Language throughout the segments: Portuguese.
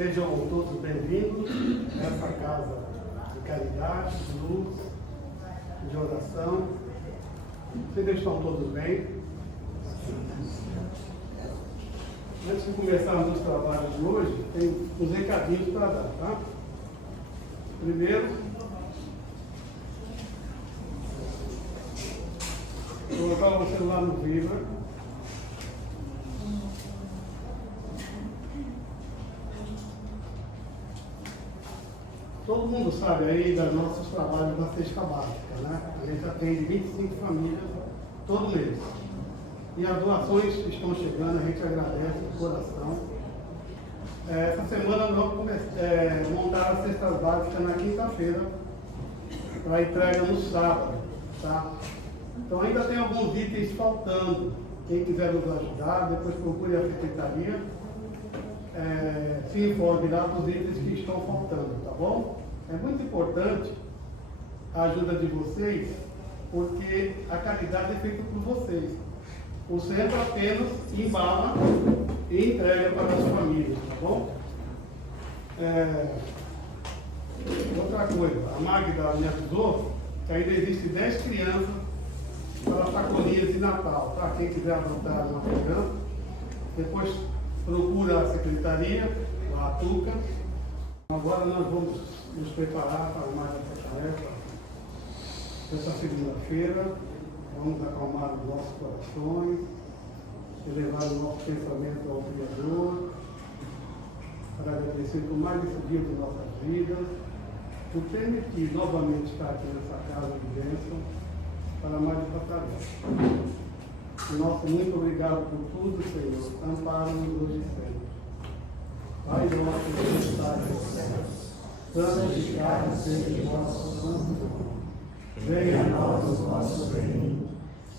Sejam todos bem-vindos a essa casa de caridade, de luz, de oração. Vocês estão todos bem? Antes de começarmos os trabalhos de hoje, tem uns recadinhos para dar, tá? Primeiro, vou colocar o celular no Vibra. Todo mundo sabe aí dos nossos trabalhos da cesta básica, né? A gente atende 25 famílias todo mês. E as doações que estão chegando, a gente agradece de coração. Essa semana nós montaram as cestas básicas na quinta-feira, para entrega no sábado, tá? Então ainda tem alguns itens faltando. Quem quiser nos ajudar, depois procure a secretaria. Se informe lá dos itens que estão faltando, tá bom? É muito importante a ajuda de vocês, porque a caridade é feita por vocês. O centro apenas embala e entrega para as famílias, tá bom? Outra coisa, a Magda me avisou que ainda existe 10 crianças para sacolinhas de Natal, tá? Quem quiser adotar uma criança, depois procura a secretaria, a Tuca. Agora nós vamos nos preparar para mais essa tarefa. Essa segunda-feira, vamos acalmar os nossos corações, elevar o nosso pensamento ao Criador, para agradecer por mais esse dia de nossas vidas, por permitir novamente estar aqui nessa casa de bênção para mais essa tarefa. Nosso muito obrigado por tudo, Senhor. Ampara-nos hoje e sempre. Pai nosso que estás nos céus, santificado seja o vosso santo nome. Venha a nós o vosso reino.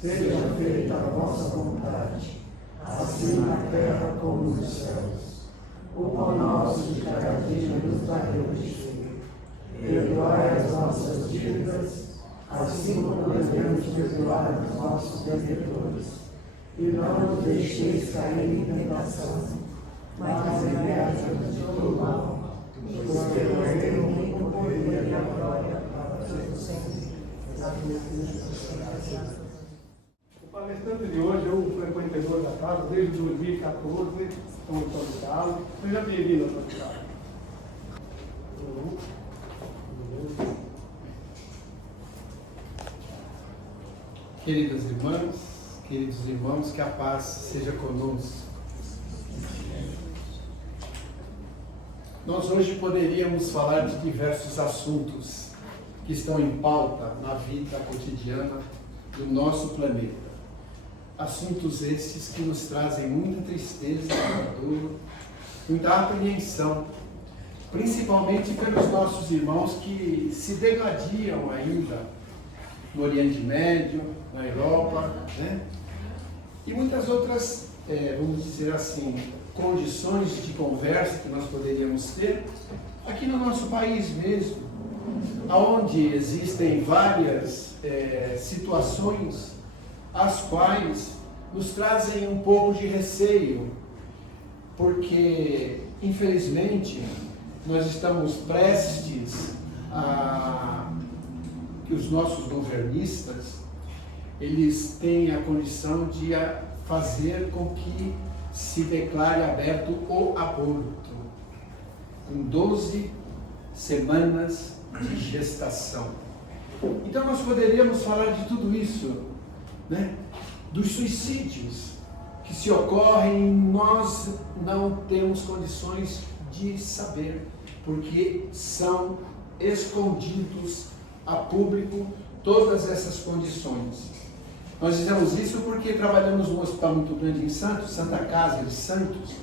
Seja feita a vossa vontade, assim na terra como nos céus. O pão nosso de cada dia nos dai hoje. Perdoai as nossas dívidas, assim como devemos perdoar os nossos devedores. E não nos deixeis cair em tentação, mas livrai-nos de todo mal. Porque o reino, o poder e a glória para todos sempre. O palestrante de hoje é um frequentador da casa desde 2014, com o Antônio Carlos. Seja bem-vindo, Antônio Carlos. Queridas irmãs, queridos irmãos, que a paz seja conosco. Nós hoje poderíamos falar de diversos assuntos que estão em pauta na vida cotidiana do nosso planeta. Assuntos estes que nos trazem muita tristeza, dor, muita apreensão, principalmente pelos nossos irmãos que se degladiam ainda no Oriente Médio, na Europa, né? E muitas outras, vamos dizer assim, condições de conversa que nós poderíamos ter aqui no nosso país mesmo, onde existem várias situações as quais nos trazem um pouco de receio, porque, infelizmente, nós estamos prestes a que os nossos governistas eles têm a condição de fazer com que se declare aberto o aborto, com 12 semanas de gestação. Então nós poderíamos falar de tudo isso, né? Dos suicídios que se ocorrem, nós não temos condições de saber, porque são escondidos a público todas essas condições. Nós dizemos isso porque trabalhamos num hospital muito grande em Santos, Santa Casa de Santos,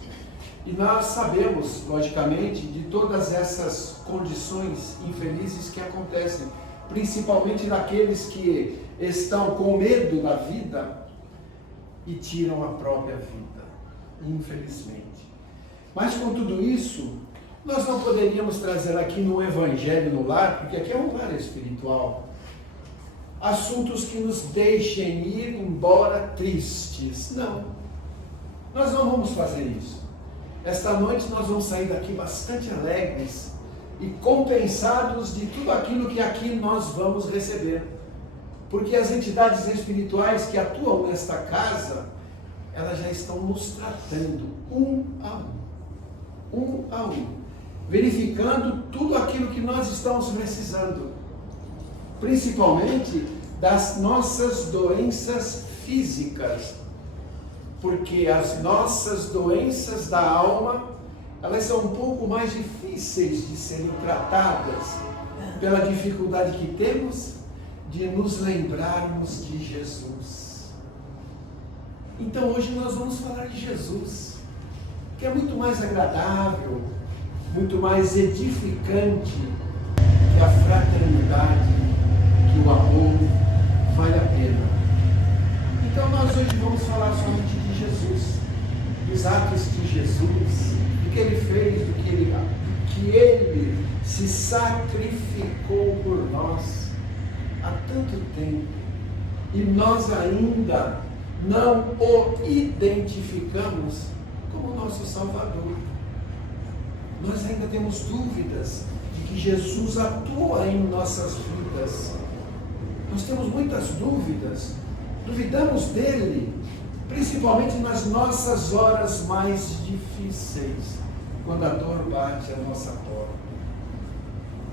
e nós sabemos, logicamente, de todas essas condições infelizes que acontecem, principalmente daqueles que estão com medo da vida e tiram a própria vida, infelizmente. Mas com tudo isso, nós não poderíamos trazer aqui no Evangelho no Lar, porque aqui é um lar espiritual, assuntos que nos deixem ir embora tristes. Não, nós não vamos fazer isso. esta noite nós vamos sair daqui bastante alegres e compensados de tudo aquilo que aqui nós vamos receber. Porque as entidades espirituais que atuam nesta casa, elas já estão nos tratando um a um, verificando tudo aquilo que nós estamos precisando, principalmente das nossas doenças físicas, porque as nossas doenças da alma, elas são um pouco mais difíceis de serem tratadas pela dificuldade que temos de nos lembrarmos de Jesus. Então hoje nós vamos falar de Jesus, que é muito mais agradável, muito mais edificante que a fraternidade, que o amor vale a pena. Então nós hoje vamos falar somente de Jesus, dos atos de Jesus, do que ele fez, do que ele se sacrificou por nós há tanto tempo, e nós ainda não o identificamos como nosso Salvador. Nós ainda temos dúvidas de que Jesus atua em nossas vidas. Nós temos muitas dúvidas, duvidamos dele, principalmente nas nossas horas mais difíceis, quando a dor bate a nossa porta.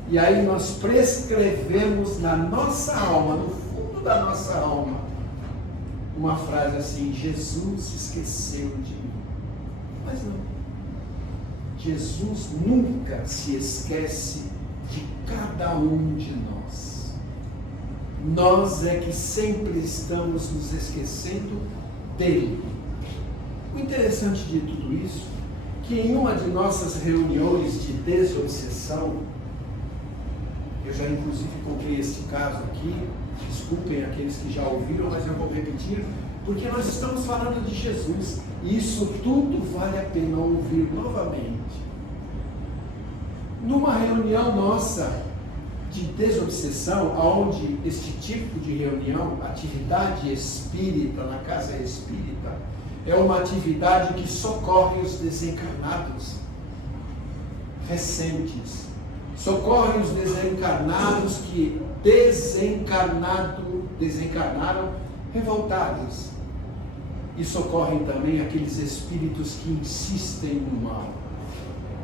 E aí nós prescrevemos na nossa alma, no fundo da nossa alma, uma frase assim: Jesus esqueceu de mim. Mas não. Jesus nunca se esquece de cada um de nós. Nós é que sempre estamos nos esquecendo dele. O interessante de tudo isso, que em uma de nossas reuniões de desobsessão, eu já inclusive contei este caso aqui, desculpem aqueles que já ouviram, mas eu vou repetir, porque nós estamos falando de Jesus, e isso tudo vale a pena ouvir novamente. Numa reunião nossa de desobsessão, onde este tipo de reunião, atividade espírita, na casa espírita, é uma atividade que socorre os desencarnados recentes, socorre os desencarnados que desencarnaram revoltados, e socorrem também aqueles espíritos que insistem no mal.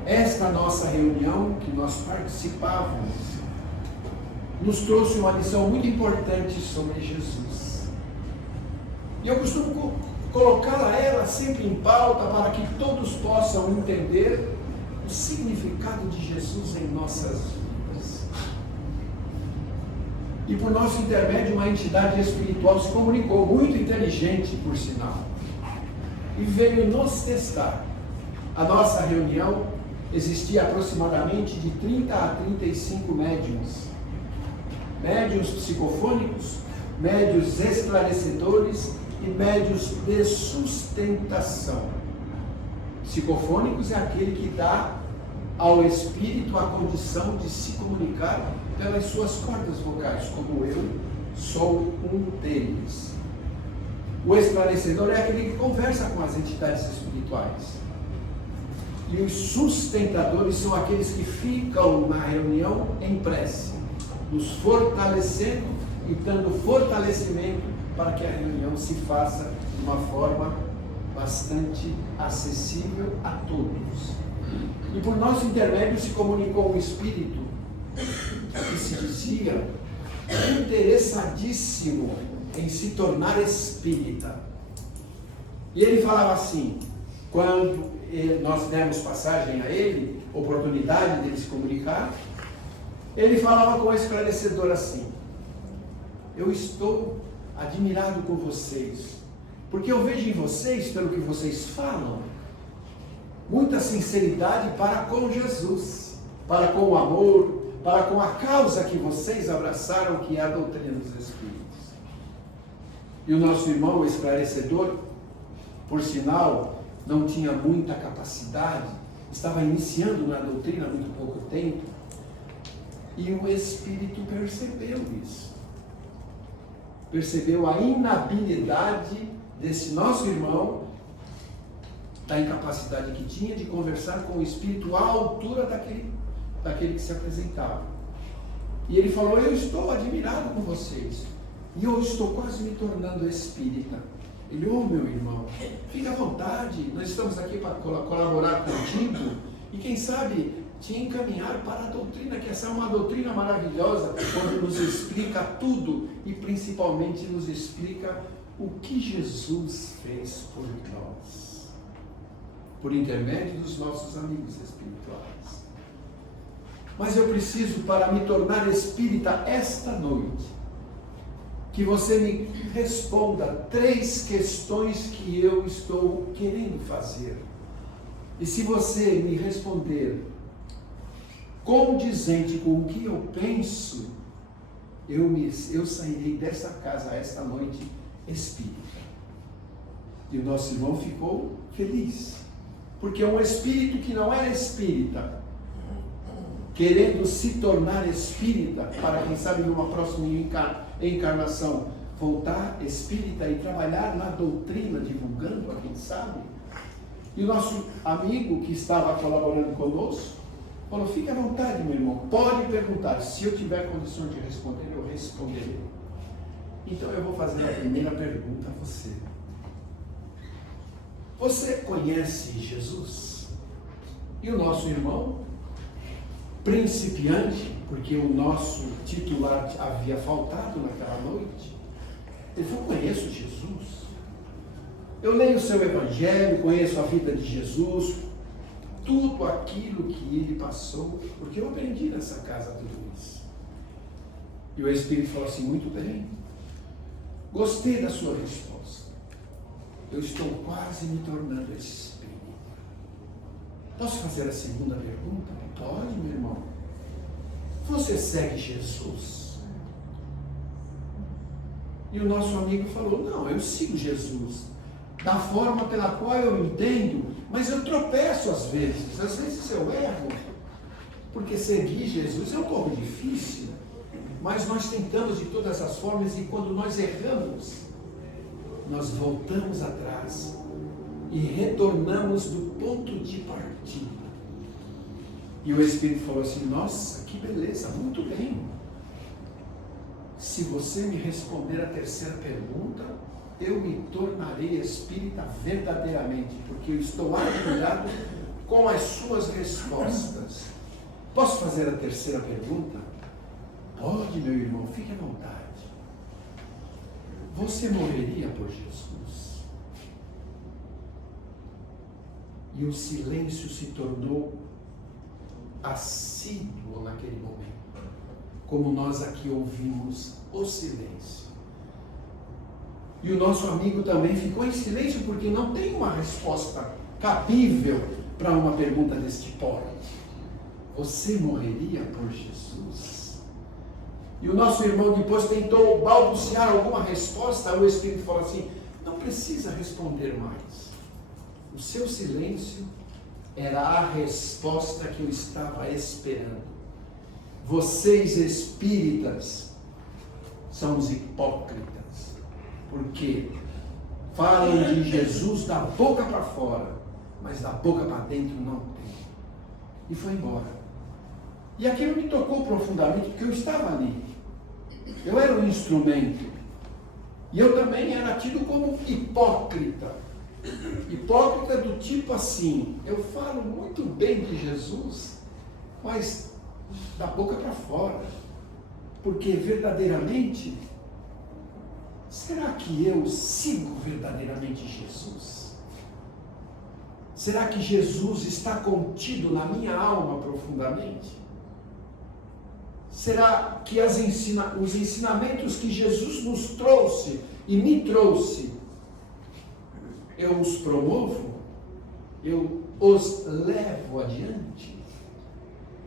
Esta nossa reunião que nós participávamos nos trouxe uma lição muito importante sobre Jesus. E eu costumo colocá-la ela sempre em pauta para que todos possam entender o significado de Jesus em nossas vidas. E por nosso intermédio, uma entidade espiritual se comunicou, muito inteligente, por sinal, e veio nos testar. A nossa reunião existia aproximadamente de 30 a 35 médiuns. Médiuns psicofônicos, médiuns esclarecedores e médiuns de sustentação. Psicofônicos é aquele que dá ao espírito a condição de se comunicar pelas suas cordas vocais, como eu sou um deles. O esclarecedor é aquele que conversa com as entidades espirituais. E os sustentadores são aqueles que ficam na reunião em prece, nos fortalecendo e dando fortalecimento para que a reunião se faça de uma forma bastante acessível a todos. E por nosso intermédio se comunicou um espírito que se dizia interessadíssimo em se tornar espírita. E ele falava assim, quando nós demos passagem a ele, oportunidade dele se comunicar, ele falava com o esclarecedor assim: eu estou admirado com vocês, porque eu vejo em vocês, pelo que vocês falam, muita sinceridade para com Jesus, para com o amor, para com a causa que vocês abraçaram, que é a doutrina dos Espíritos. E o nosso irmão, o esclarecedor, por sinal, não tinha muita capacidade, estava iniciando na doutrina há muito pouco tempo, e o Espírito percebeu isso. Percebeu a inabilidade desse nosso irmão da incapacidade que tinha de conversar com o espírito à altura daquele que se apresentava. E ele falou: eu estou admirado com vocês, e eu estou quase me tornando espírita. Ele: ô meu irmão, fique à vontade, nós estamos aqui para colaborar contigo, e quem sabe te encaminhar para a doutrina, que essa é uma doutrina maravilhosa, quando nos explica tudo, e principalmente nos explica o que Jesus fez por nós, por intermédio dos nossos amigos espirituais. Mas eu preciso, para me tornar espírita esta noite, que você me responda 3 questões que eu estou querendo fazer. E se você me responder condizente com o que eu penso, eu sairei desta casa esta noite espírita. E o nosso irmão ficou feliz, porque um espírito que não era espírita, querendo se tornar espírita, para quem sabe numa próxima encarnação voltar espírita e trabalhar na doutrina, divulgando a quem sabe. E o nosso amigo que estava colaborando conosco falou: fique à vontade, meu irmão, pode perguntar, se eu tiver condições de responder, eu responderei. Então eu vou fazer a primeira pergunta a você. Você conhece Jesus? E o nosso irmão, principiante, porque o nosso titular havia faltado naquela noite, ele falou: conheço Jesus, eu leio o seu evangelho, conheço a vida de Jesus, tudo aquilo que ele passou, porque eu aprendi nessa casa tudo isso. E o Espírito falou assim: muito bem, gostei da sua resposta, eu estou quase me tornando espírita. Posso fazer a segunda pergunta? Pode, meu irmão. Você segue Jesus? E o nosso amigo falou: não, eu sigo Jesus da forma pela qual eu entendo, mas eu tropeço às vezes eu erro, porque seguir Jesus é um pouco difícil, mas nós tentamos de todas as formas, e quando nós erramos, nós voltamos atrás e retornamos do ponto de partida. E o Espírito falou assim: nossa, que beleza, muito bem. Se você me responder a terceira pergunta, eu me tornarei espírita verdadeiramente, porque eu estou admirado com as suas respostas. Posso fazer a terceira pergunta? Pode, meu irmão, fique à vontade. Você morreria por Jesus? E o silêncio se tornou assíduo naquele momento, como nós aqui ouvimos o silêncio. E o nosso amigo também ficou em silêncio, porque não tem uma resposta cabível para uma pergunta deste porte. Você morreria por Jesus? E o nosso irmão depois tentou balbuciar alguma resposta. O Espírito falou assim: não precisa responder mais. O seu silêncio era a resposta que eu estava esperando. Vocês espíritas são os hipócritas, porque falam de Jesus da boca para fora, mas da boca para dentro não tem. E foi embora. E aquilo me tocou profundamente, porque eu estava ali. Eu era um instrumento. E eu também era tido como hipócrita. Hipócrita do tipo assim: eu falo muito bem de Jesus, mas da boca para fora. Porque verdadeiramente, será que eu sigo verdadeiramente Jesus? Será que Jesus está contido na minha alma profundamente? Será que os ensinamentos que Jesus nos trouxe e me trouxe, eu os promovo? Eu os levo adiante?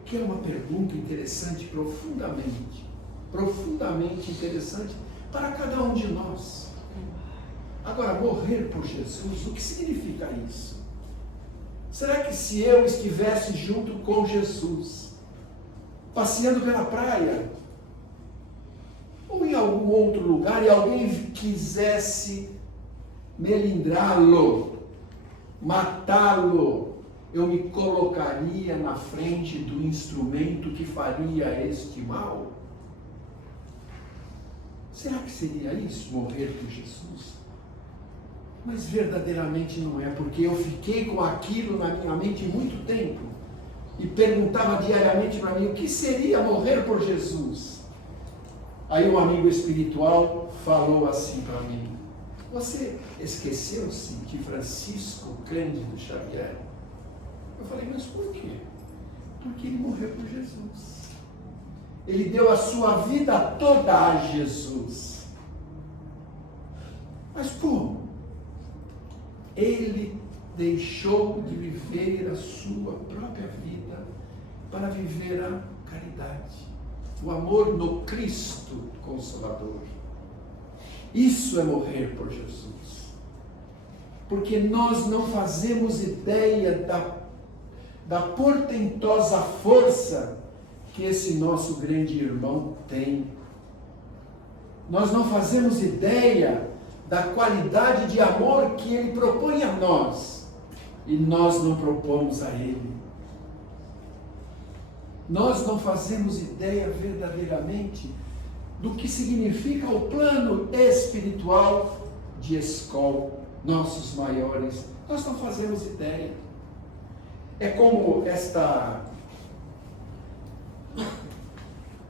Que é uma pergunta interessante, profundamente interessante para cada um de nós. Agora, morrer por Jesus, o que significa isso? Será que se eu estivesse junto com Jesus, passeando pela praia, ou em algum outro lugar, e alguém quisesse melindrá-lo, matá-lo, eu me colocaria na frente do instrumento que faria este mal? Será que seria isso, morrer por Jesus? Mas verdadeiramente não é, porque eu fiquei com aquilo na minha mente muito tempo e perguntava diariamente para mim, o que seria morrer por Jesus? Aí um amigo espiritual falou assim para mim, você esqueceu-se de Francisco Cândido Xavier? Eu falei, mas por quê? Porque ele morreu por Jesus. Ele deu a sua vida toda a Jesus. Mas como? Ele deixou de viver a sua própria vida para viver a caridade, o amor no Cristo Consolador. Isso é morrer por Jesus. Porque nós não fazemos ideia da portentosa força que esse nosso grande irmão tem. Nós não fazemos ideia da qualidade de amor que ele propõe a nós, e nós não propomos a ele. Nós não fazemos ideia verdadeiramente do que significa o plano espiritual de Escol, nossos maiores. Nós não fazemos ideia. É como esta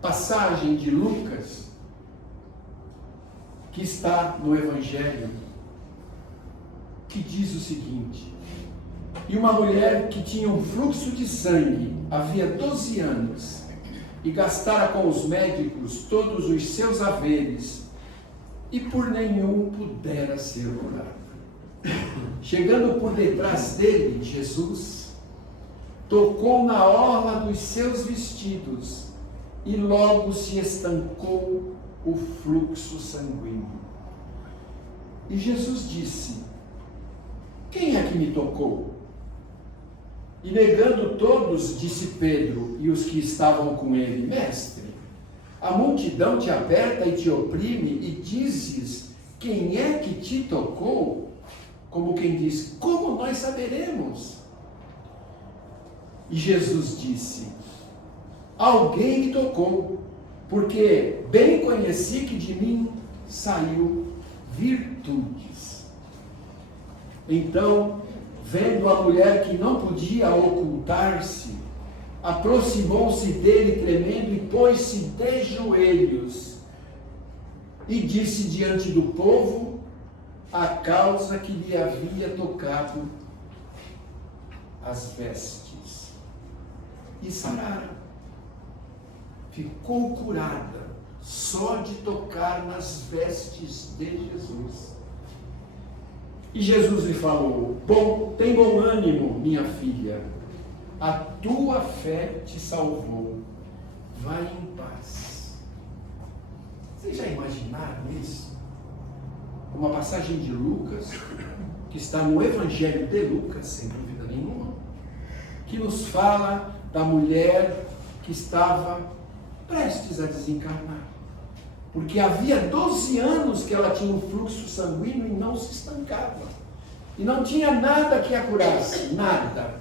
passagem de Lucas, que está no Evangelho, que diz o seguinte: e uma mulher que tinha um fluxo de sangue havia 12 anos e gastara com os médicos todos os seus haveres e por nenhum pudera ser curada. Chegando por detrás dele, Jesus tocou na orla dos seus vestidos e logo se estancou o fluxo sanguíneo. E Jesus disse: quem é que me tocou? E negando todos, disse Pedro e os que estavam com ele: mestre, a multidão te aperta e te oprime e dizes: quem é que te tocou? Como quem diz: como nós saberemos? E Jesus disse: alguém me tocou, porque bem conheci que de mim saiu virtudes. Então, vendo a mulher que não podia ocultar-se, aproximou-se dele tremendo e pôs-se de joelhos e disse diante do povo a causa que lhe havia tocado as vestes. E sarara. Ficou curada só de tocar nas vestes de Jesus. E Jesus lhe falou: tem bom ânimo, minha filha, a tua fé te salvou, vai em paz. Vocês já imaginaram isso? Uma passagem de Lucas, que está no Evangelho de Lucas, sem dúvida nenhuma, que nos fala da mulher que estava prestes a desencarnar. Porque havia 12 anos que ela tinha um fluxo sanguíneo e não se estancava. E não tinha nada que a curasse, nada.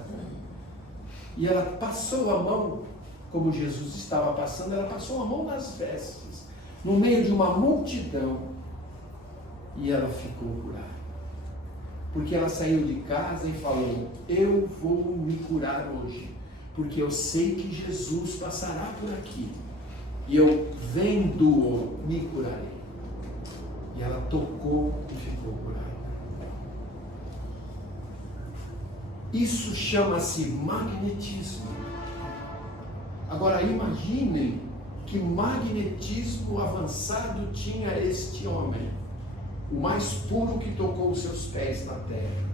E ela passou a mão, como Jesus estava passando, ela passou a mão nas vestes, no meio de uma multidão, e ela ficou curada. Porque ela saiu de casa e falou: eu vou me curar hoje, porque eu sei que Jesus passará por aqui. E eu, vendo-o, me curarei. E ela tocou e ficou curada. Isso chama-se magnetismo. Agora imaginem que magnetismo avançado tinha este homem, o mais puro que tocou os seus pés na terra.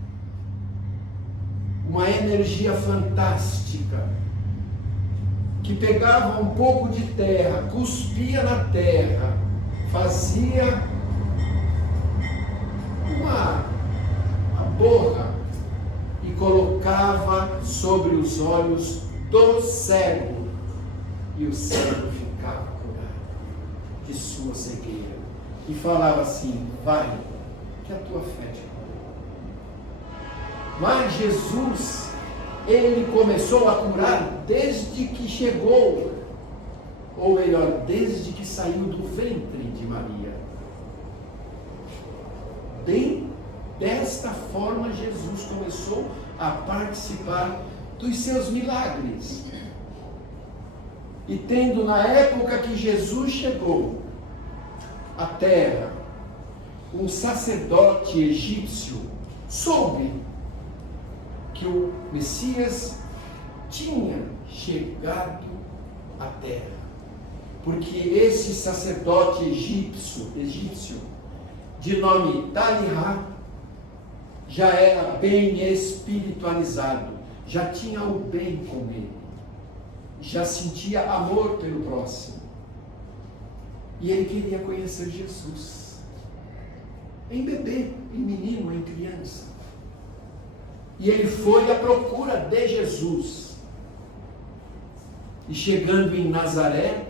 Uma energia fantástica, que pegava um pouco de terra, cuspia na terra, fazia uma borra e colocava sobre os olhos do cego, e o cego ficava curado de sua cegueira e falava assim: vai, que a tua fé te cura. Mas Jesus, ele começou a curar desde que chegou, ou melhor, desde que saiu do ventre de Maria. Bem desta forma, Jesus começou a participar dos seus milagres. E tendo na época que Jesus chegou à terra, um sacerdote egípcio soube que o Messias tinha chegado à terra, porque esse sacerdote egípcio de nome Talihá já era bem espiritualizado, já tinha o bem com ele, já sentia amor pelo próximo, e ele queria conhecer Jesus, em bebê, em menino, em criança. E ele foi à procura de Jesus. E chegando em Nazaré,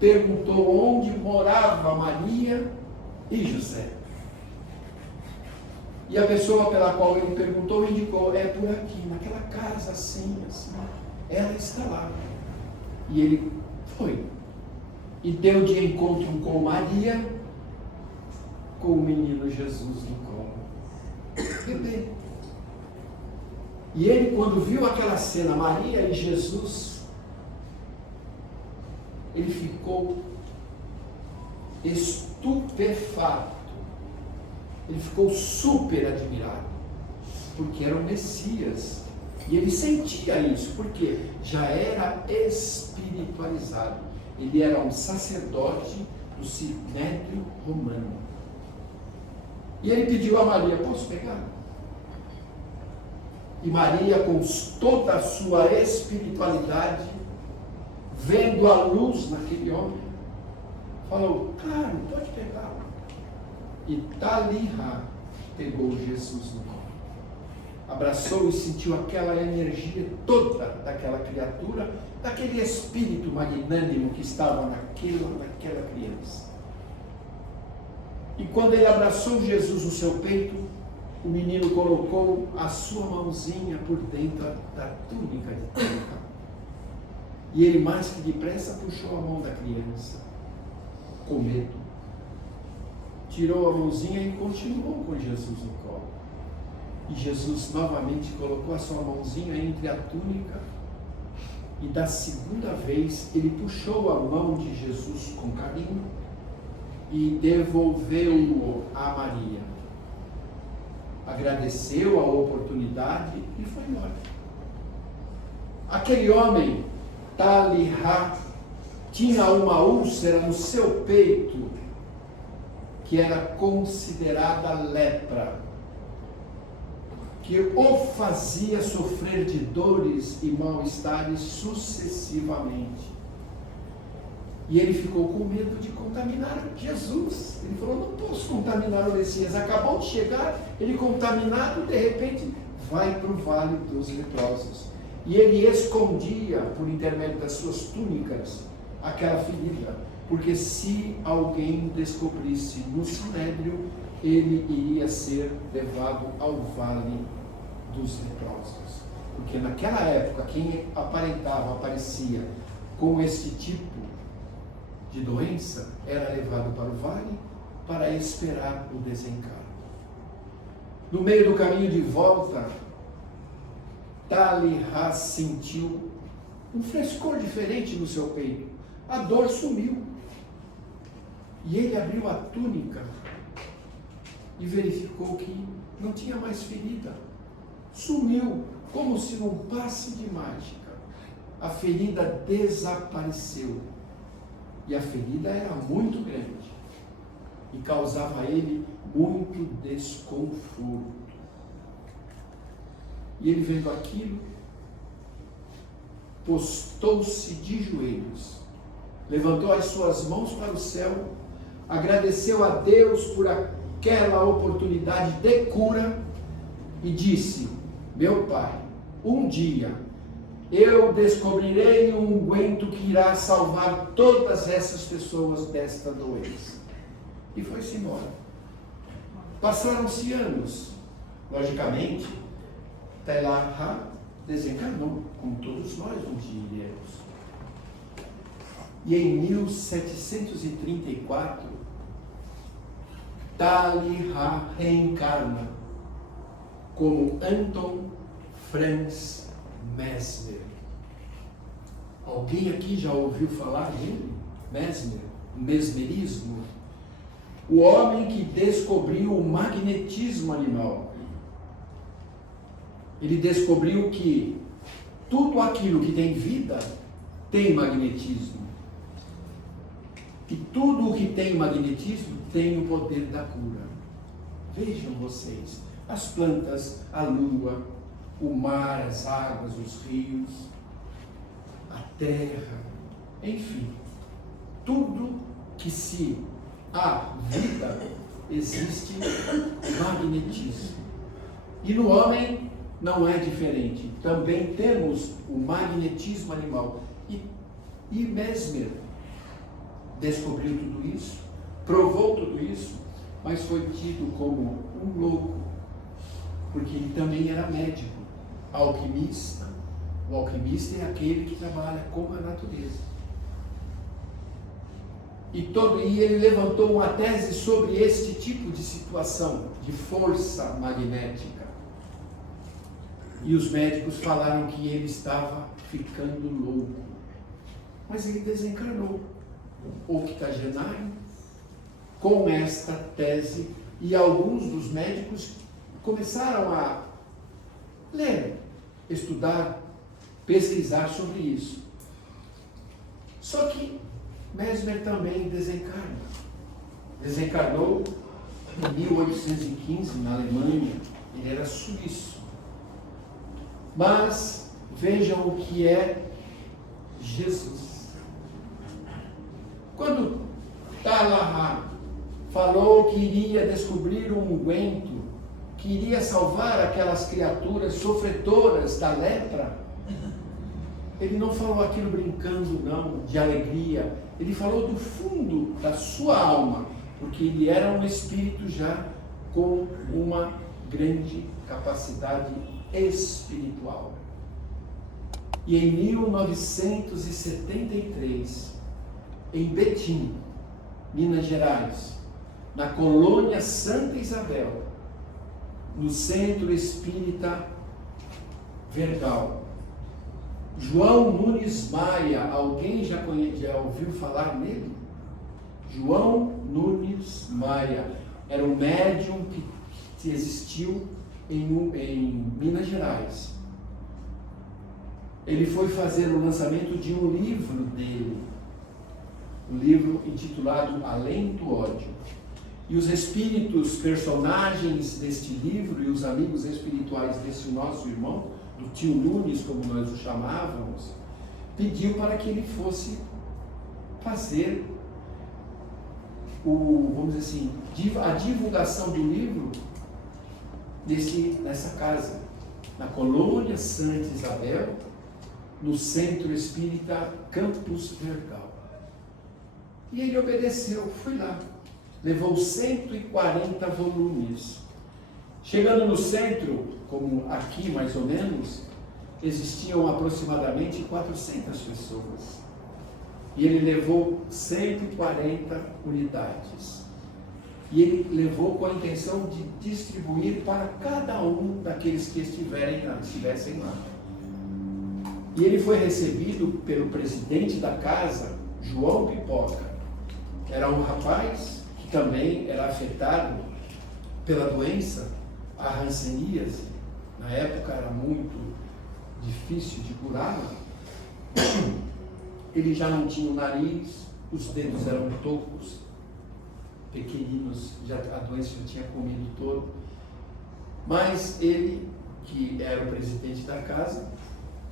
perguntou onde morava Maria e José. E a pessoa pela qual ele perguntou indicou: é por aqui, naquela casa assim, assim. Ela está lá. E ele foi. E deu de encontro com Maria, com o menino Jesus no colo. Bebê. E ele, quando viu aquela cena, Maria e Jesus, ele ficou estupefato. Ele ficou super admirado, porque era o Messias. E ele sentia isso, porque já era espiritualizado. Ele era um sacerdote do Sinédrio Romano. E ele pediu a Maria: posso pegar? E Maria, com toda a sua espiritualidade, vendo a luz naquele homem, falou: claro, pode pegar. E Talihá pegou Jesus no colo, abraçou e sentiu aquela energia toda daquela criatura, daquele espírito magnânimo que estava naquela criança. E quando ele abraçou Jesus no seu peito, o menino colocou a sua mãozinha por dentro da túnica de Talihá. E ele, mais que depressa, puxou a mão da criança, com medo. Tirou a mãozinha e continuou com Jesus no colo. E Jesus novamente colocou a sua mãozinha entre a túnica, e da segunda vez ele puxou a mão de Jesus com carinho e devolveu-o a Maria. Agradeceu a oportunidade e foi embora. Aquele homem, Talihá, tinha uma úlcera no seu peito, que era considerada lepra, que o fazia sofrer de dores e mal-estares sucessivamente. E ele ficou com medo de contaminar Jesus. Ele falou: não posso contaminar o Messias. Acabou de chegar, ele contaminado, de repente vai para o vale dos leprosos. E ele escondia, por intermédio das suas túnicas, aquela ferida, porque se alguém descobrisse no Sinédrio, ele iria ser levado ao vale dos leprosos. Porque naquela época, quem aparecia com esse tipo de doença era levado para o vale para esperar o desencargo. No meio do caminho de volta, Talihá sentiu um frescor diferente no seu peito. A dor sumiu. E ele abriu a túnica e verificou que não tinha mais ferida. Sumiu, como se num passe de mágica. A ferida desapareceu. E a ferida era muito grande e causava a ele muito desconforto. E ele, vendo aquilo, postou-se de joelhos, levantou as suas mãos para o céu, agradeceu a Deus por aquela oportunidade de cura e disse: meu Pai, um dia eu descobrirei um unguento que irá salvar todas essas pessoas desta doença. E foi-se embora. Passaram-se anos. Logicamente, Telaha desencarnou, como todos nós um dia iremos. E em 1734, Taliha reencarna como Anton Franz Mesmer. Alguém aqui já ouviu falar dele? Mesmer, mesmerismo. O homem que descobriu o magnetismo animal. Ele descobriu que tudo aquilo que tem vida tem magnetismo. E tudo o que tem magnetismo tem o poder da cura. Vejam vocês, as plantas, a lua, o mar, as águas, os rios, a terra, enfim, tudo que se há vida, existe magnetismo. E no homem não é diferente. Também temos o magnetismo animal. E Mesmer descobriu tudo isso, provou tudo isso, mas foi tido como um louco, porque ele também era médico, alquimista. O alquimista é aquele que trabalha com a natureza. E ele levantou uma tese sobre este tipo de situação, de força magnética. E os médicos falaram que ele estava ficando louco. Mas ele desencarnou, octogenário, com esta tese, e alguns dos médicos começaram a ler, estudar, pesquisar sobre isso. Só que Mesmer também desencarna. Desencarnou em 1815 na Alemanha. Ele era suíço. Mas vejam o que é Jesus. Quando Taliha falou que iria descobrir um unguento que iria salvar aquelas criaturas sofredoras da lepra, ele não falou aquilo brincando, não, de alegria. Ele falou do fundo da sua alma, porque ele era um espírito já com uma grande capacidade espiritual. E em 1973, em Betim, Minas Gerais, na colônia Santa Isabel, no Centro Espírita Verdal, João Nunes Maia, alguém já ouviu falar nele? João Nunes Maia era um médium que existiu em Minas Gerais. Ele foi fazer o lançamento de um livro dele, um livro intitulado Além do Ódio. E os espíritos, personagens deste livro e os amigos espirituais desse nosso irmão, do tio Nunes, como nós o chamávamos, pediu para que ele fosse fazer vamos dizer assim, a divulgação do livro nessa casa, na colônia Santa Isabel, no Centro Espírita Campos Verdal. E ele obedeceu, foi lá. Levou 140 volumes. Chegando no centro, como aqui mais ou menos, existiam aproximadamente 400 pessoas. E ele levou 140 unidades. E ele levou com a intenção de distribuir para cada um daqueles que estivessem lá. E ele foi recebido pelo presidente da casa, João Pipoca. Era um rapaz que também era afetado pela doença, a hanseníase. Na época era muito difícil de curá-la. Ele já não tinha o nariz, os dedos eram tocos, pequeninos, a doença já tinha comido todo. Mas ele, que era o presidente da casa,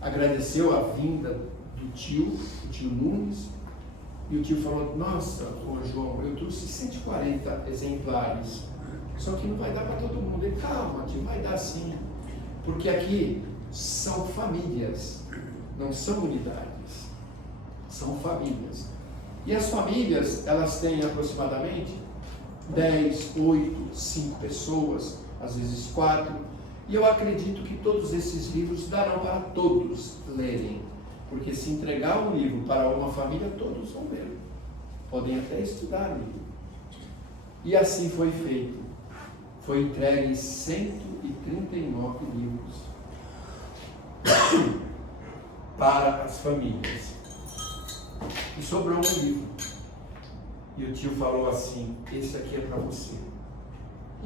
agradeceu a vinda do tio, o tio Nunes, e o tio falou: nossa, ô João, eu trouxe 140 exemplares, só que não vai dar para todo mundo. Ele: calma, tio, vai dar sim, porque aqui são famílias, não são unidades, são famílias. E as famílias, elas têm aproximadamente 10, 8, 5 pessoas, às vezes 4, E eu acredito que todos esses livros darão para todos lerem, porque se entregar um livro para uma família, todos vão ler. Podem até estudar o livro. E assim foi feito. Foi entregue 139 livros para as famílias. E sobrou um livro. E o tio falou assim: esse aqui é para você.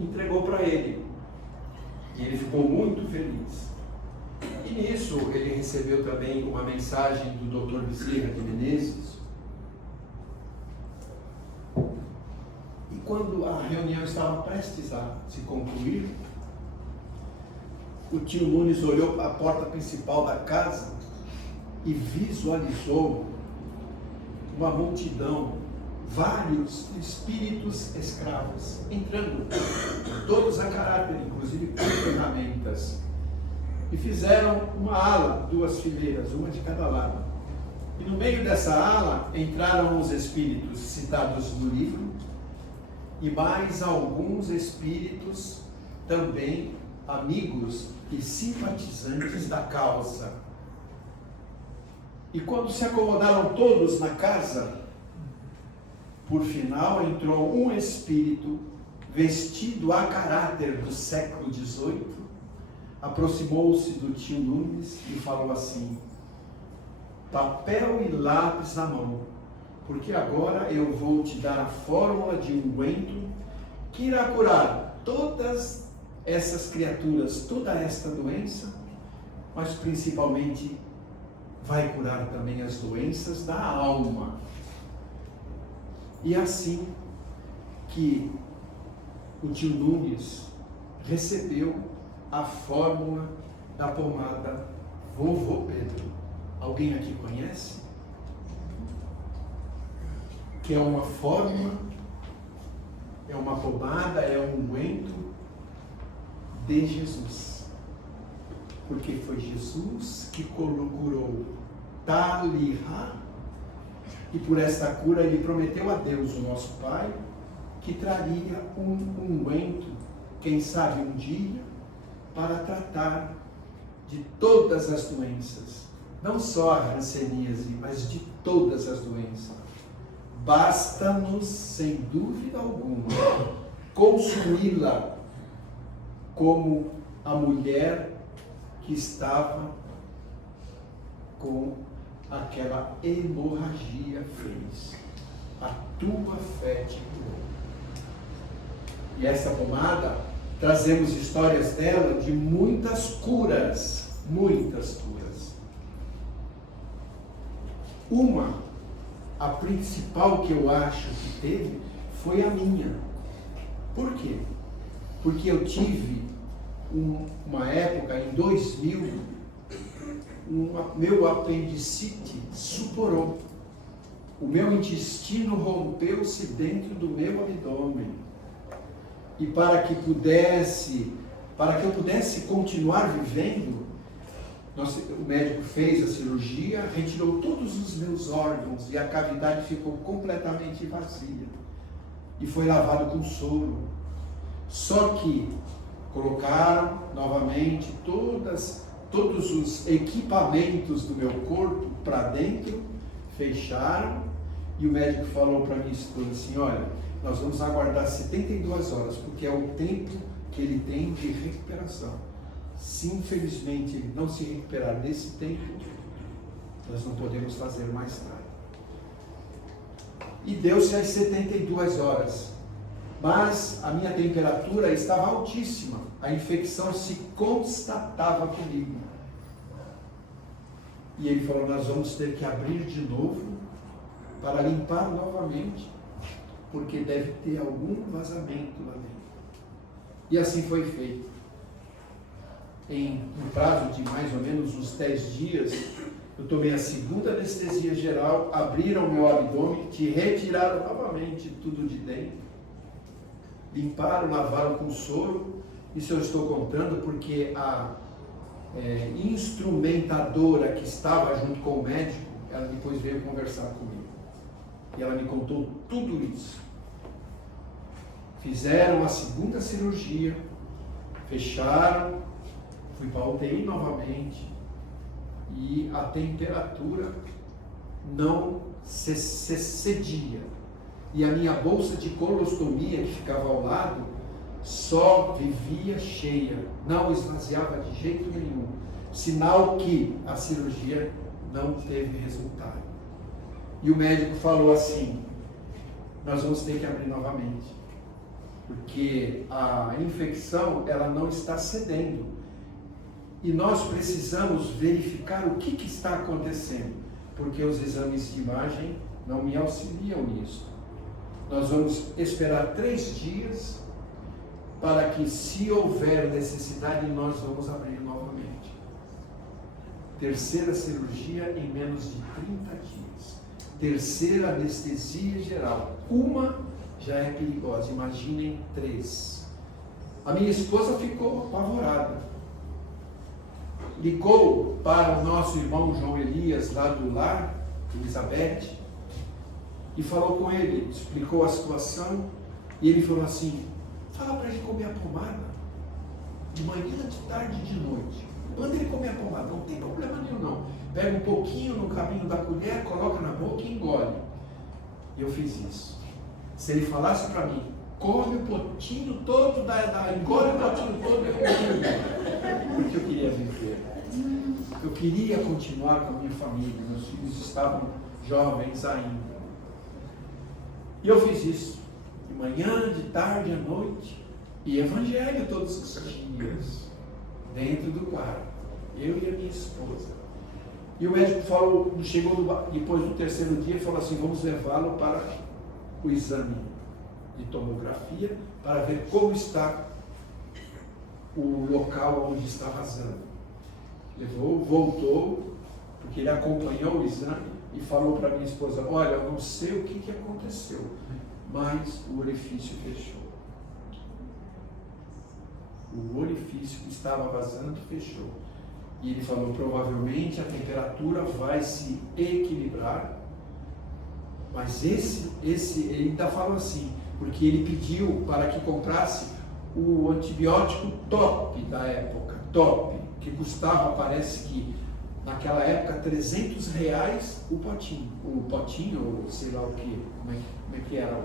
Entregou para ele. E ele ficou muito feliz. E nisso ele recebeu também uma mensagem do Dr. Bezerra de Menezes. E quando a reunião estava prestes a se concluir, o tio Nunes olhou para a porta principal da casa e visualizou uma multidão, vários espíritos escravos, entrando, todos a caráter, inclusive com ferramentas. E fizeram uma ala, 2 fileiras, uma de cada lado. E no meio dessa ala entraram os espíritos citados no livro e mais alguns espíritos também amigos e simpatizantes da causa. E quando se acomodaram todos na casa, por final entrou um espírito vestido a caráter do século XVIII, aproximou-se do tio Nunes e falou assim: papel e lápis na mão, porque agora eu vou te dar a fórmula de unguento que irá curar todas essas criaturas, toda esta doença, mas principalmente vai curar também as doenças da alma. E assim que o tio Nunes recebeu a fórmula da pomada Vovô Pedro. Alguém aqui conhece? Que é uma fórmula, é uma pomada, é um unguento de Jesus. Porque foi Jesus que curou Talihá, e por esta cura ele prometeu a Deus, o nosso Pai, que traria um unguento, quem sabe um dia, para tratar de todas as doenças, não só a hanseníase, mas de todas as doenças. Basta-nos, sem dúvida alguma, consumi-la como a mulher que estava com aquela hemorragia fez. A tua fé te curou. E essa pomada, trazemos histórias dela de muitas curas, muitas curas. A principal que eu acho que teve, foi a minha. Por quê? Porque eu tive uma época, em 2000, meu apendicite suporou. O meu intestino rompeu-se dentro do meu abdômen. E para que eu pudesse continuar vivendo, o médico fez a cirurgia, retirou todos os meus órgãos e a cavidade ficou completamente vazia. E foi lavado com soro. Só que colocaram novamente todos os equipamentos do meu corpo para dentro, fecharam, e o médico falou para minha esposa assim: olha, nós vamos aguardar 72 horas, porque é o tempo que ele tem de recuperação. Se infelizmente ele não se recuperar desse tempo, nós não podemos fazer mais nada. E deu-se as 72 horas, mas a minha temperatura estava altíssima, a infecção se constatava comigo. E ele falou: nós vamos ter que abrir de novo para limpar novamente, porque deve ter algum vazamento lá dentro. E assim foi feito. No prazo de mais ou menos uns 10 dias, eu tomei a segunda anestesia geral, abriram meu abdômen, retiraram novamente tudo de dentro, limparam, lavaram com soro. Isso eu estou contando porque a instrumentadora que estava junto com o médico, ela depois veio conversar comigo. E ela me contou tudo isso. Fizeram a segunda cirurgia, fecharam, Fui para a UTI novamente e a temperatura não cedia. E a minha bolsa de colostomia, que ficava ao lado, só vivia cheia, não esvaziava de jeito nenhum. Sinal que a cirurgia não teve resultado. E o médico falou assim: nós vamos ter que abrir novamente, porque a infecção ela não está cedendo. E nós precisamos verificar o que está acontecendo, porque os exames de imagem não me auxiliam nisso. Nós vamos esperar 3 dias para que, se houver necessidade, nós vamos abrir novamente. Terceira cirurgia em menos de 30 dias. Terceira anestesia geral. Uma já é perigosa, imaginem 3. A minha esposa ficou apavorada. Ligou para o nosso irmão João Elias, lá do lar, Elizabeth, e falou com ele, explicou a situação, e ele falou assim: fala para ele comer a pomada, de manhã, de tarde e de noite. Manda ele comer a pomada, não tem problema nenhum não. Pega um pouquinho no caminho da colher, coloca na boca e engole. E eu fiz isso. Se ele falasse para mim, come o potinho todo, engole o potinho todo, eu comi. Porque eu queria viver. Eu queria continuar com a minha família. Meus filhos estavam jovens ainda. E eu fiz isso. De manhã, de tarde, à noite. E evangelho todos os dias. Dentro do quarto. Eu e a minha esposa. E o médico falou, chegou depois do 3º dia e falou assim: vamos levá-lo para o exame de tomografia para ver como está o local onde está vazando. Levou, voltou, porque ele acompanhou o exame e falou para minha esposa: olha, eu não sei o que aconteceu, mas o orifício fechou. O orifício que estava vazando fechou. E ele falou: provavelmente a temperatura vai se equilibrar. Mas ele ainda falou assim, porque ele pediu para que comprasse o antibiótico top da época, top, que custava, parece que naquela época, R$300 o potinho, ou sei lá o que, como é que era,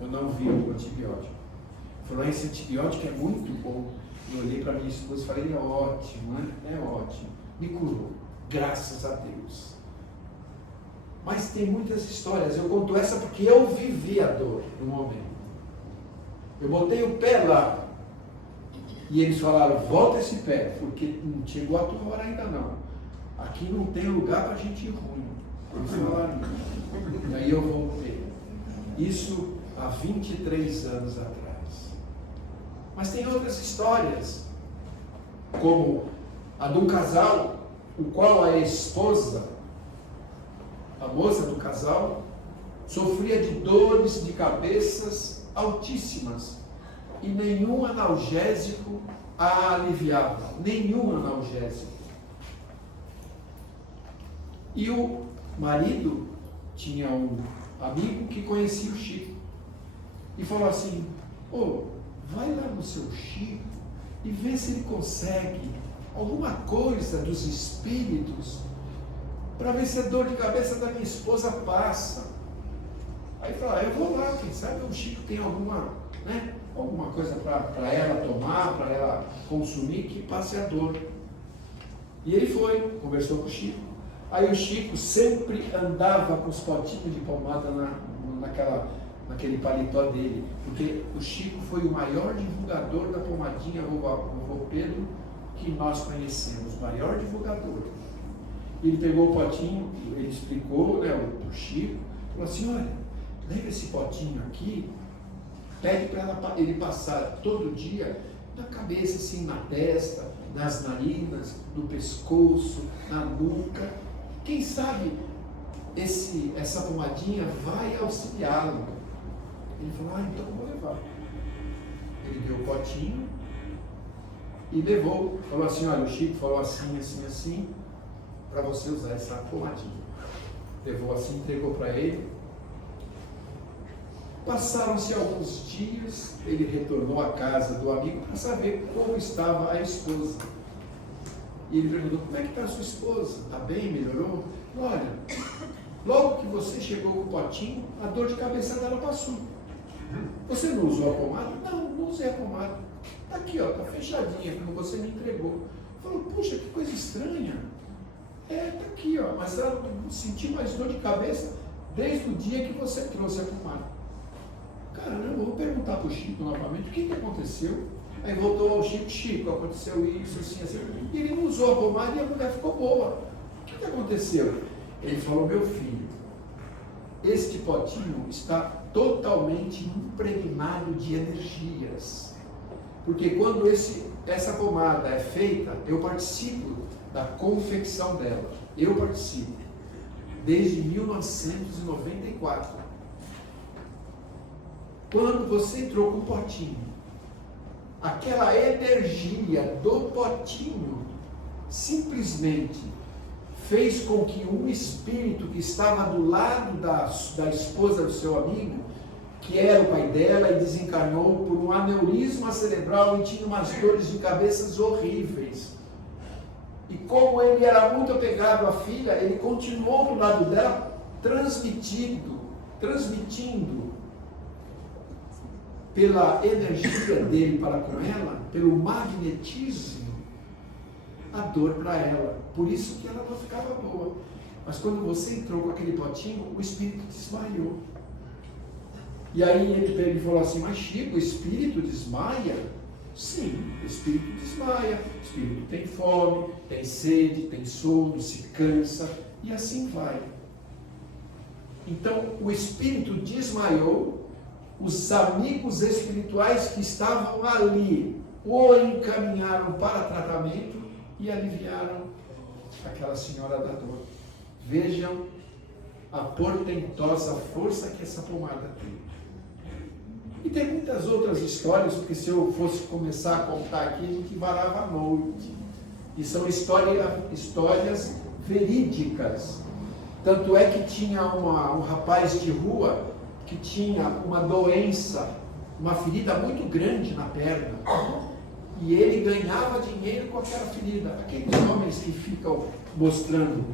eu não vi o antibiótico. Ele falou: esse antibiótico é muito bom. Eu olhei para minha esposa e falei: é ótimo, né? É ótimo. Me curou, graças a Deus. Mas tem muitas histórias. Eu conto essa porque eu vivi a dor no momento. Eu botei o pé lá e eles falaram: volta esse pé, porque não chegou a tua hora ainda não. Aqui não tem lugar para gente ruim. Eles falaram isso. E aí eu voltei. Isso há 23 anos atrás. Mas tem outras histórias, como a de um casal, o qual a esposa, a moça do casal, sofria de dores de cabeças altíssimas e nenhum analgésico a aliviava, nenhum analgésico. E o marido tinha um amigo que conhecia o Chico e falou assim: vai lá no seu Chico e vê se ele consegue alguma coisa dos espíritos para ver se a dor de cabeça da minha esposa passa. Aí falou: eu vou lá, quem sabe o Chico tem alguma coisa para ela tomar, para ela consumir, que passe a dor. E ele foi, conversou com o Chico. Aí o Chico sempre andava com os potinhos de pomada naquele paletó dele, porque o Chico foi o maior divulgador da pomadinha vovô Pedro que nós conhecemos, o maior divulgador. Ele pegou o potinho, ele explicou, o Chico, falou assim: olha, leva esse potinho aqui, pede para ele passar todo dia na cabeça, assim, na testa, nas narinas, no pescoço, na nuca. Quem sabe essa pomadinha vai auxiliá-lo. Ele falou: então eu vou levar. Ele deu o potinho e levou. Falou assim: olha, o Chico falou assim, assim, assim, para você usar essa pomadinha. Levou assim, entregou para ele. Passaram-se alguns dias, ele retornou à casa do amigo para saber como estava a esposa. E ele perguntou, como é que está a sua esposa? Está bem? Melhorou? Olha, logo que você chegou com o potinho, a dor de cabeça dela passou. Você não usou a pomada? Não, não usei a pomada. Está aqui, ó, está fechadinha, como você me entregou. Falou, puxa, que coisa estranha. Está aqui, ó, mas ela não sentiu mais dor de cabeça desde o dia que você trouxe a pomada. Caramba, eu vou perguntar para o Chico novamente o que aconteceu. Aí voltou ao Chico, Chico, aconteceu isso, assim, assim. E ele não usou a pomada e a mulher ficou boa. O que aconteceu? Ele falou, meu filho, este potinho está totalmente impregnado de energias. Porque quando essa pomada é feita, eu participo da confecção dela. Eu participo. Desde 1994. Quando você entrou com o potinho, aquela energia do potinho simplesmente fez com que um espírito que estava do lado da esposa do seu amigo, que era o pai dela e desencarnou por um aneurisma cerebral e tinha umas dores de cabeça horríveis. E como ele era muito apegado à filha, ele continuou do lado dela transmitindo pela energia dele para com ela, pelo magnetismo, a dor para ela. Por isso que ela não ficava boa. Mas quando você entrou com aquele potinho, o espírito desmaiou. E aí ele falou assim, mas Chico, o espírito desmaia? Sim, o espírito desmaia, o espírito tem fome, tem sede, tem sono, se cansa, e assim vai. Então, o espírito desmaiou, os amigos espirituais que estavam ali o encaminharam para tratamento e aliviaram aquela senhora da dor. Vejam a portentosa força que essa pomada tem. E tem muitas outras histórias, porque se eu fosse começar a contar aqui, a gente varava a noite. E são histórias verídicas. Tanto é que tinha um rapaz de rua que tinha uma doença, uma ferida muito grande na perna. E ele ganhava dinheiro com aquela ferida. Aqueles homens que ficam mostrando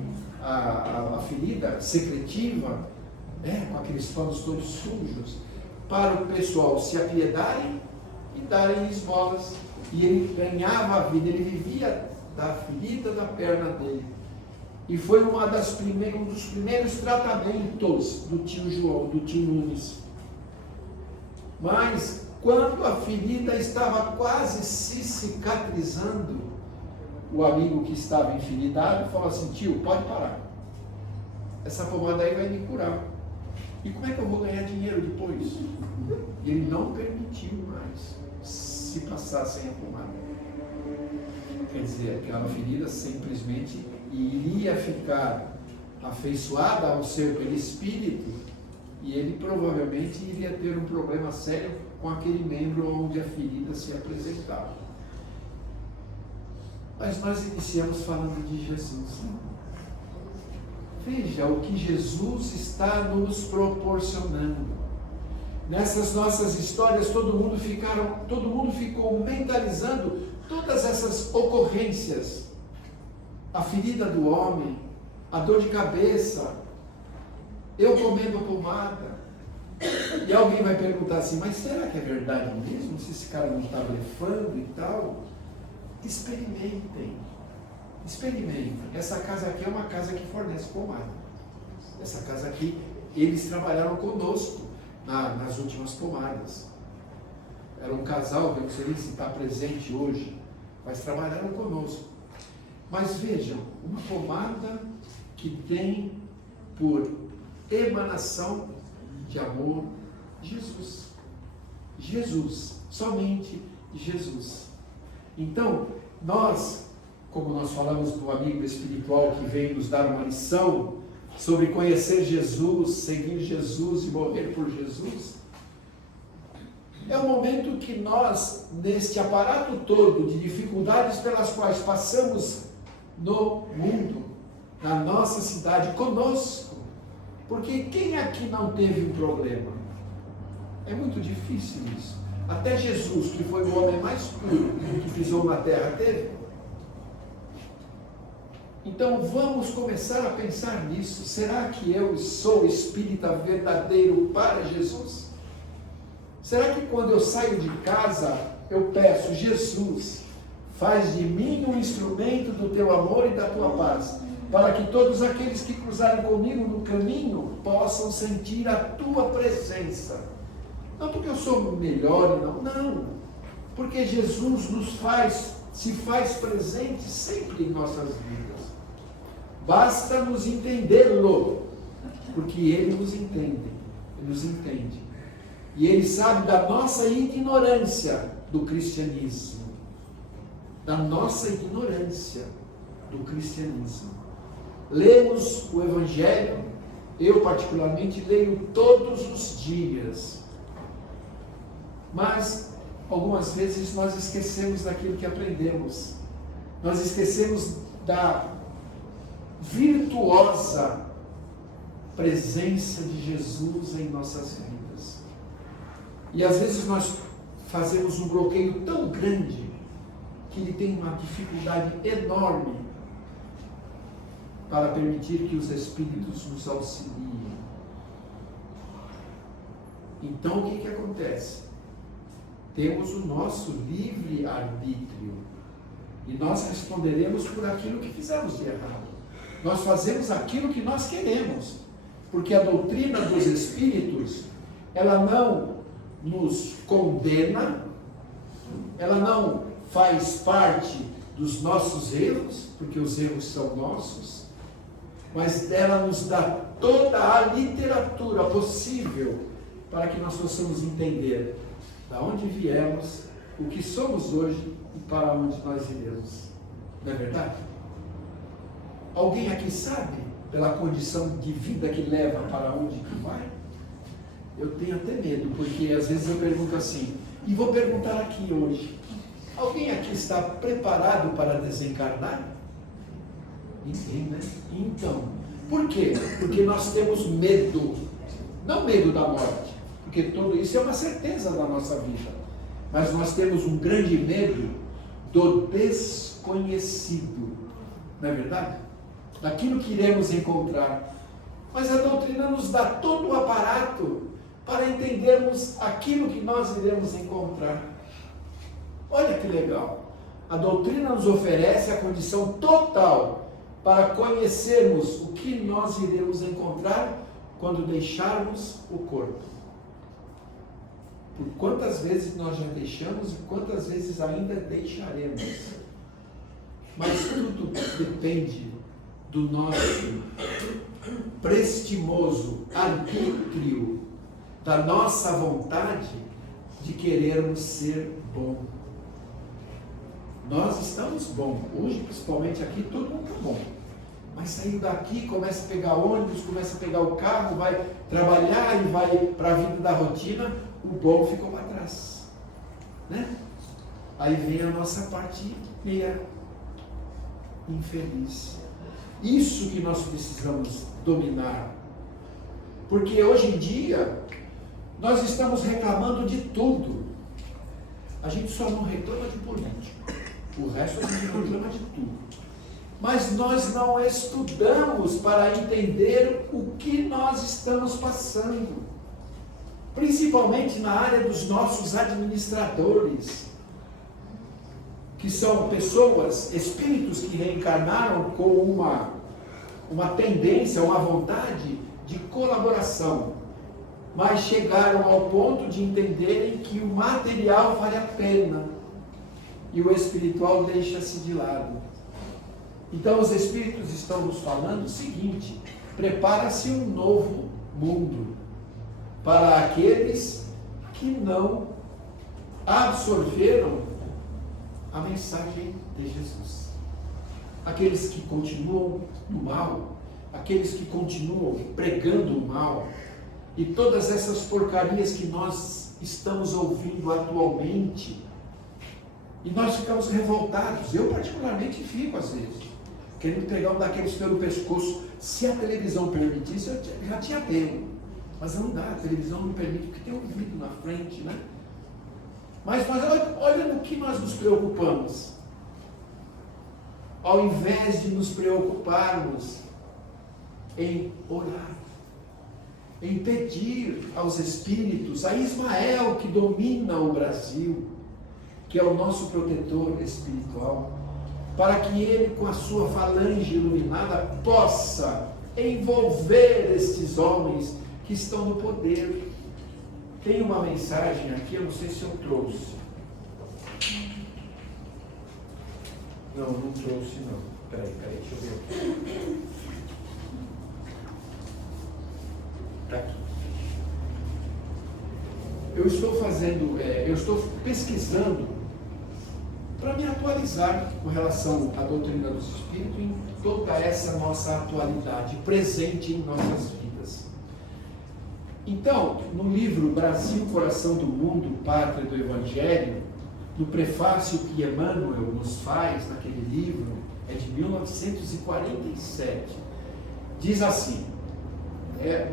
a ferida secretiva, com aqueles panos todos sujos, para o pessoal se apiedarem e darem esmolas. E ele ganhava a vida, ele vivia da ferida da perna dele. E foi um dos primeiros tratamentos do tio João, do tio Nunes. Mas, quando a ferida estava quase se cicatrizando, o amigo que estava enferidado falou assim, tio, pode parar. Essa pomada aí vai me curar. E como é que eu vou ganhar dinheiro depois? E ele não permitiu mais se passar sem a pomada. Quer dizer, aquela ferida simplesmente iria ficar afeiçoada ao seu perispírito e ele provavelmente iria ter um problema sério com aquele membro onde a ferida se apresentava. Mas nós iniciamos falando de Jesus. Veja o que Jesus está nos proporcionando. Nessas nossas histórias, todo mundo ficou mentalizando todas essas ocorrências. A ferida do homem, a dor de cabeça, eu comendo pomada. E alguém vai perguntar assim, mas será que é verdade mesmo? Se esse cara não está blefando e tal? Experimentem. Essa casa aqui é uma casa que fornece pomada. Essa casa aqui, eles trabalharam conosco nas últimas pomadas. Era um casal, eu não sei se está presente hoje, mas trabalharam conosco. Mas vejam, uma pomada que tem por emanação de amor Jesus. Jesus, somente Jesus. Então, como nós falamos do amigo espiritual que veio nos dar uma lição sobre conhecer Jesus, seguir Jesus e morrer por Jesus, é o momento que nós, neste aparato todo de dificuldades pelas quais passamos no mundo, na nossa cidade, conosco, porque quem aqui não teve um problema? É muito difícil isso. Até Jesus, que foi o homem mais puro que pisou na terra, teve. Então vamos começar a pensar nisso. Será que eu sou espírita verdadeiro para Jesus? Será que quando eu saio de casa, eu peço, Jesus, faz de mim um instrumento do teu amor e da tua paz, para que todos aqueles que cruzarem comigo no caminho possam sentir a tua presença? Não porque eu sou melhor, não, porque Jesus se faz presente sempre em nossas vidas. Basta nos entendê-lo, porque Ele nos entende, Ele nos entende. E Ele sabe da nossa ignorância do cristianismo. Da nossa ignorância do cristianismo. Lemos o Evangelho, eu particularmente leio todos os dias. Mas, algumas vezes, nós esquecemos daquilo que aprendemos. Nós esquecemos da virtuosa presença de Jesus em nossas vidas. E às vezes nós fazemos um bloqueio tão grande que ele tem uma dificuldade enorme para permitir que os Espíritos nos auxiliem. Então o que acontece? Temos o nosso livre-arbítrio e nós responderemos por aquilo que fizemos de errado. Nós fazemos aquilo que nós queremos, porque a doutrina dos Espíritos, ela não nos condena, ela não faz parte dos nossos erros, porque os erros são nossos, mas ela nos dá toda a literatura possível para que nós possamos entender da onde viemos, o que somos hoje e para onde nós iremos. Não é verdade? Alguém aqui sabe, pela condição de vida que leva, para onde que vai? Eu tenho até medo, porque às vezes eu pergunto assim, e vou perguntar aqui hoje, alguém aqui está preparado para desencarnar? Ninguém, né? Então, por quê? Porque nós temos medo, não medo da morte, porque tudo isso é uma certeza da nossa vida, mas nós temos um grande medo do desconhecido, não é verdade? Daquilo que iremos encontrar. Mas a doutrina nos dá todo o aparato para entendermos aquilo que nós iremos encontrar. Olha que legal! A doutrina nos oferece a condição total para conhecermos o que nós iremos encontrar quando deixarmos o corpo. Por quantas vezes nós já deixamos e quantas vezes ainda deixaremos. Mas tudo depende do nosso prestimoso arbítrio, da nossa vontade de querermos ser bom. Nós estamos bom, hoje principalmente aqui todo mundo está bom, mas saindo daqui começa a pegar ônibus, começa a pegar o carro, vai trabalhar e vai para a vida da rotina, o bom ficou para trás, né? Aí vem a nossa parte meia infeliz. Isso que nós precisamos dominar, porque hoje em dia nós estamos reclamando de tudo. A gente só não reclama de política, o resto a gente reclama de tudo. Mas nós não estudamos para entender o que nós estamos passando, principalmente na área dos nossos administradores, que são pessoas, espíritos que reencarnaram com uma tendência, uma vontade de colaboração, mas chegaram ao ponto de entenderem que o material vale a pena e o espiritual deixa-se de lado. Então os espíritos estão nos falando o seguinte: prepara-se um novo mundo para aqueles que não absorveram a mensagem de Jesus. Aqueles que continuam no mal, aqueles que continuam pregando o mal, e todas essas porcarias que nós estamos ouvindo atualmente, e nós ficamos revoltados. Eu particularmente fico às vezes, querendo pegar um daqueles pelo pescoço. Se a televisão permitisse, eu já tinha pego, mas não dá, a televisão não permite, porque tem um vidro na frente, né? Mas olha no que nós nos preocupamos. ao invés de nos preocuparmos em orar, em pedir aos espíritos, a Ismael que domina o Brasil, que é o nosso protetor espiritual, para que ele, com a sua falange iluminada, possa envolver estes homens que estão no poder. Tem uma mensagem aqui, eu não sei se eu trouxe. Não trouxe não. Peraí, deixa eu ver aqui. Está aqui. Eu estou pesquisando para me atualizar com relação à doutrina dos Espíritos em toda essa nossa atualidade presente em nossas vidas. Então, no livro Brasil, Coração do Mundo, Pátria do Evangelho, no prefácio que Emmanuel nos faz naquele livro, é de 1947, diz assim,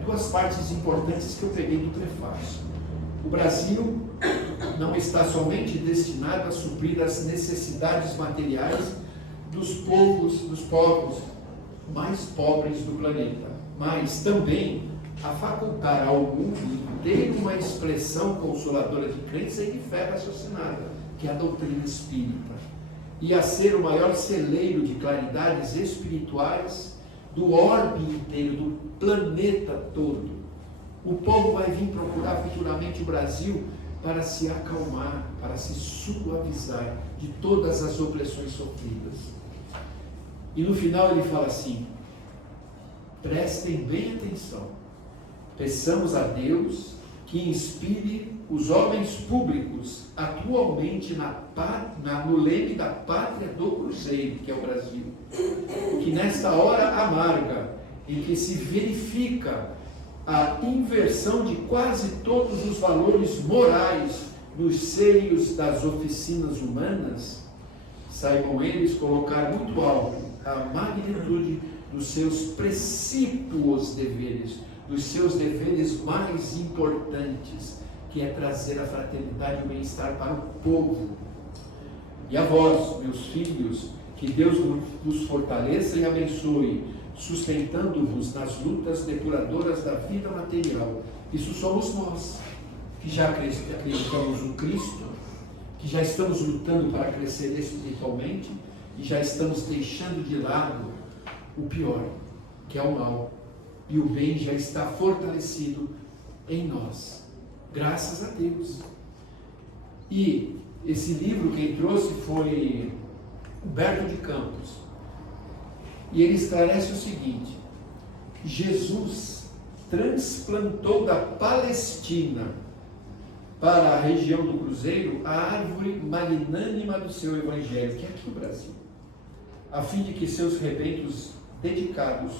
duas partes importantes que eu peguei do prefácio. O Brasil não está somente destinado a suprir as necessidades materiais dos povos mais pobres do planeta, mas também a facultar ao mundo inteiro uma expressão consoladora de crença e de fé raciocinada, que é a doutrina espírita, e a ser o maior celeiro de claridades espirituais do orbe inteiro, do planeta todo. O povo vai vir procurar futuramente o Brasil para se acalmar, para se suavizar de todas as opressões sofridas. E no final ele fala assim, prestem bem atenção, peçamos a Deus que inspire os homens públicos atualmente no leme da pátria do Cruzeiro, que é o Brasil, que nesta hora amarga, em que se verifica a inversão de quase todos os valores morais nos seios das oficinas humanas, saibam eles colocar muito alto a magnitude dos seus precípuos deveres, dos seus deveres mais importantes, que é trazer a fraternidade e o bem-estar para o povo. E a vós, meus filhos, que Deus vos fortaleça e abençoe, sustentando-vos nas lutas depuradoras da vida material. Isso somos nós, que já acreditamos no Cristo, que já estamos lutando para crescer espiritualmente e já estamos deixando de lado o pior, que é o mal. E o bem já está fortalecido em nós. Graças a Deus. E esse livro quem trouxe foi Humberto de Campos. E ele esclarece o seguinte: Jesus transplantou da Palestina para a região do Cruzeiro a árvore magnânima do seu Evangelho, que é aqui o Brasil, a fim de que seus rebentos dedicados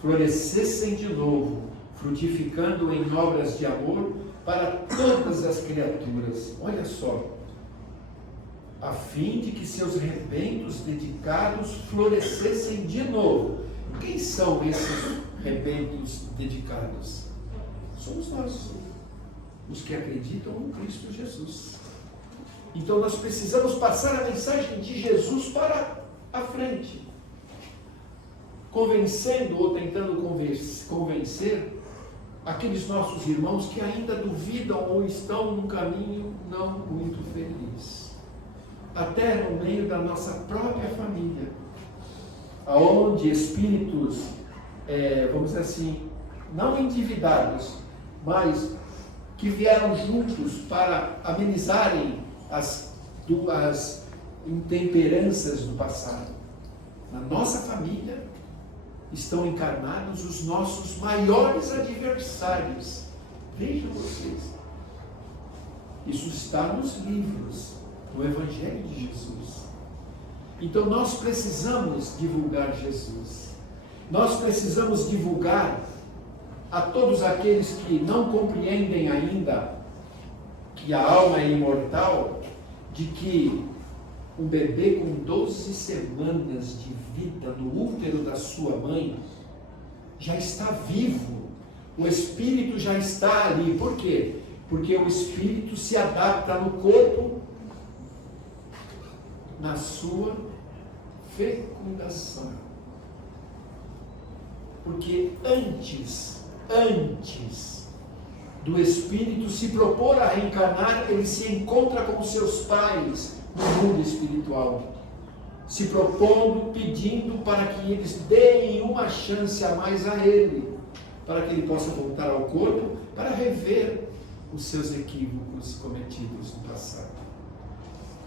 florescessem de novo, frutificando em obras de amor para todas as criaturas. Olha só, a fim de que seus rebentos dedicados florescessem de novo. Quem são esses rebentos dedicados? Somos nós, os que acreditam no Cristo Jesus. Então nós precisamos passar a mensagem de Jesus para a frente, convencendo ou tentando convencer aqueles nossos irmãos que ainda duvidam ou estão num caminho não muito feliz. Até no meio da nossa própria família, aonde espíritos, vamos dizer assim, não endividados, mas que vieram juntos para amenizarem as intemperanças do passado. Na nossa família estão encarnados os nossos maiores adversários. Vejam vocês, isso está nos livros do Evangelho de Jesus. Então nós precisamos divulgar Jesus. Nós precisamos divulgar a todos aqueles que não compreendem ainda que a alma é imortal, de que um bebê com 12 semanas de vida no útero da sua mãe já está vivo. O espírito já está ali. Por quê? Porque o espírito se adapta no corpo na sua fecundação. Porque antes do espírito se propor a reencarnar, ele se encontra com seus pais no mundo espiritual, se propondo, pedindo para que eles deem uma chance a mais a ele, para que ele possa voltar ao corpo, para rever os seus equívocos cometidos no passado.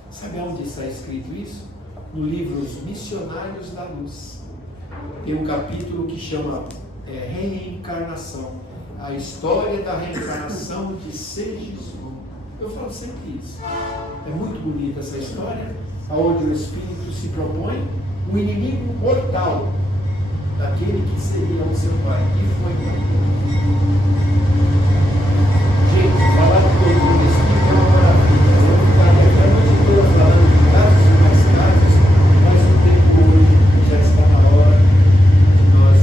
Sabe onde está escrito isso? No livro Os Missionários da Luz. Tem um capítulo que chama Reencarnação, a história da reencarnação de Segismundo. Eu falo sempre isso. É muito bonita essa história, onde o espírito se propõe o inimigo mortal daquele que seria o seu pai, e foi pai. Gente, falar de doutrina espírita é uma maravilha. Eu vou ficar aqui a noite toda falando de casos e mais casos, mas o tempo hoje já está na hora de nós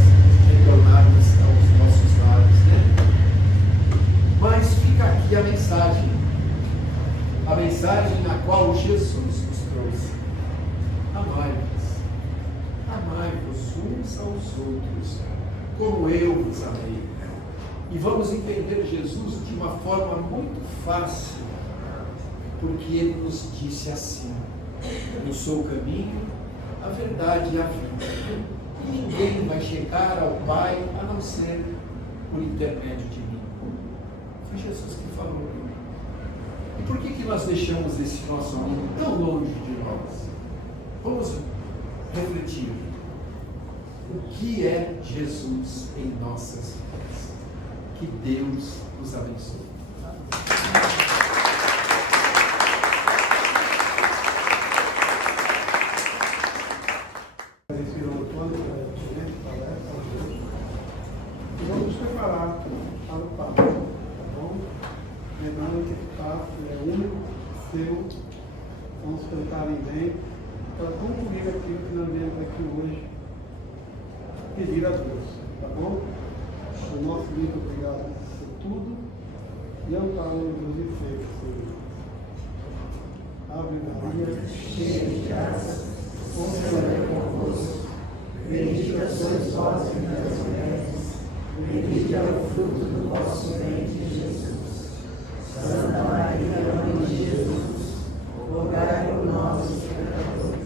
retornarmos aos nossos lares, né? Mas fica aqui a mensagem na qual Jesus nos trouxe. Amai-vos uns aos outros, como eu vos amei. E vamos entender Jesus de uma forma muito fácil, porque ele nos disse assim: eu sou o caminho, a verdade e a vida. E ninguém vai chegar ao Pai a não ser por intermédio de mim. Foi Jesus que falou. E por que nós deixamos esse nosso amigo tão longe de nós? Vamos refletir. O que é Jesus em nossas vidas? Que Deus nos abençoe. Vamos preparar para o papo, tá bom? Lembrando que esse papo é único, seu. Vamos cantar bem para concluir aquilo que nós viemos aqui hoje pedir a Deus, tá bom? O nosso muito obrigado por tudo e amparo Deus e fé, Senhor. Ave Maria, cheia de graça, o Senhor é convosco. Bendita sois vós entre as mulheres, bendito é o fruto do vosso ventre, Jesus. Santa Maria, Mãe de Jesus, rogai por nós, os pecadores,